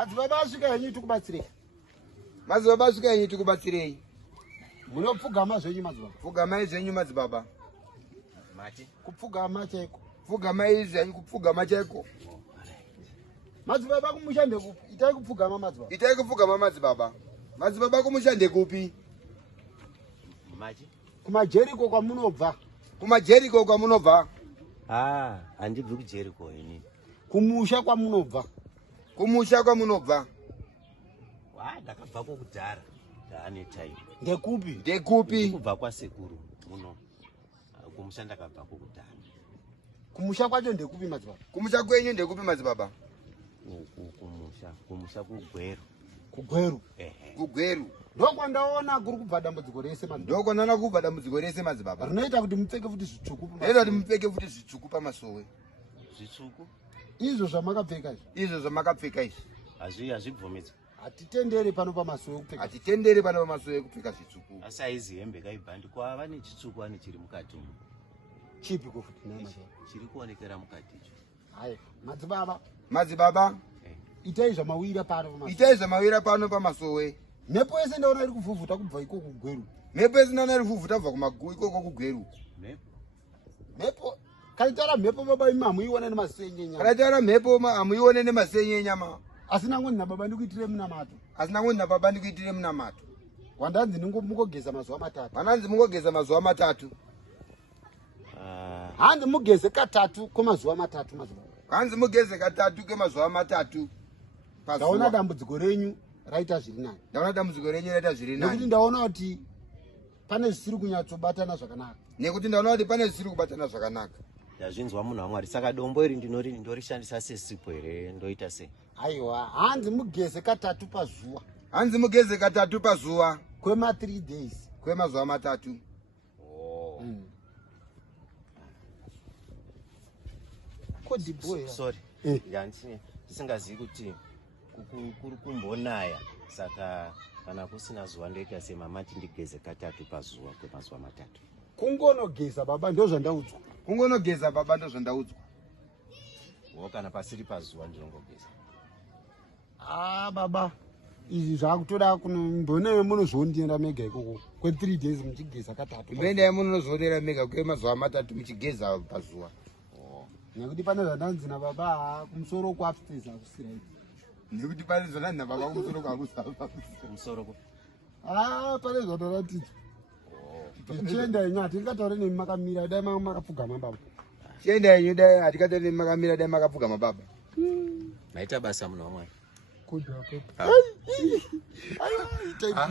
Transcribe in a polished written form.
Madzibaba asvika henyu tikubatsirei. Madzibaba asvika henyu tikubatsirei. Munopfugama zvenyu madzibaba. Pfugamai zvenyu madzibaba. Mati. Kupfugama chaiko. Pfugamai zvenyu kupfugama chaiko. Madzibaba kumushande kupi? Itai kupfugama madzibaba. Itai kupfugama madzibaba. Madzibaba kumushande kupi? Mati. Kumajeriko kwamunobva. Kumajeriko kwamunobva. Handibvi kujeriko ini. Kumusha kwamunobva. Kumusha kwamunobva. Ndakabva kokudhara. Ndaane time. Ndekupi? Ndekupi? Kubva kwasekuru muno. Kumusha ndakabva kokudhara. Kumusha kwacho ndekupi madzibaba? Kumusha kwenyu ndekupi madzibaba? Kumusha kugweru. Kugweru. Kugweru. Ndokwandaona kuri kubva dambudziko rese madzibaba. Ndokwandaona kubva dambudziko rese madzibaba. Rinoita kuti mupfeke futi zvitsvuku. Rinoita kuti mupfeke futi zvitsvuku pamasowe. Zvitsvuku? Izvo zvamakapfeka izvi. Izvo zvamakapfeka izvi. Hazvibvumidzwi. Hatitenderi pano pamasowe kupfeka. Hatitenderi pano pamasowe kupfeka zvitsvuku. Asi aizi hembe kaibhandi kwava nechitsvuku ane chiri mukati umu. Chipi kufuti nema? Chiri kuonekera mukati icho. Haya, madzibaba. Madzibaba. Itai zvamawira pano pamasowe. Itai zvamawira pano pamasowe. Mhepo yese ndaona iri kuvhuvhuta kubva ikoko kugweru. Mhepo yese ndaona iri kuvhuvhuta kubva kumaguru ikoko kugweru. Mhepo. Kaitaura mhepo baba imi hamuione nemasenye nyama. Kaitaura mhepo hamuione nemasenye nyama. Asina ngoni nababa ndikuitire munamato. Asina ngoni nababa ndikuitire munamato. Wandanzi mungogeza mazuva matatu. Wandanzi mungogeza mazuva matatu. Hanzi mugeze katatu kwemazuva matatu madzibaba. Hanzi mugeze katatu kwemazuva matatu. Ndaona dambudziko renyu raita zviri nani. Ndaona dambudziko renyu raita zviri nani. Nekuti ndaona kuti pane zvisiri kunyatsobatana zvakanaka. Nekuti ndaona kuti pane zvisiri kubatana zvakanaka. Ndazvinzwa munhu waMwari. Saka dombo iri ndorishandisa sesipo here ndoita sei? Aiwa, hanzi mugeze katatu pazuva. Hanzi mugeze katatu pazuva. Kwema 3 days. Kwemazuva matatu. Kodi boy. Sorry. Ndisingazivi kuti kuri kumbonaya. Saka kana kusina zuva ndoita sei mamati ndigeze katatu pazuva kwemazuva matatu. Kungonogeza baba ndozvandaudzwa. Kungonogeza baba ndozvandaudzwa. Kana pasiri pazuva ndinongogeza. Baba. Izvi zvakutoda kunombone munozondienda mega ikoko. Kwe 3 days muchigeza katatu. Mbende munozondienda mega kwemazuva matatu muchigeza pazuva. Nekuti pane zvandanzi nababa kumusoro kwaupstairs akusira ivi. Nekuti pane zvandanzi nababa kumusoro kwakusira. Kumusoro ku? Pane zvandaratidzwa. Tichienda yenyu hatingataure nemi makamira dai makapfugama baba. Tichienda yenyu dai hatingataure nemi makamira dai makapfugama baba. Maita basa munhu waMwari. Kodwa. Aiwa, type.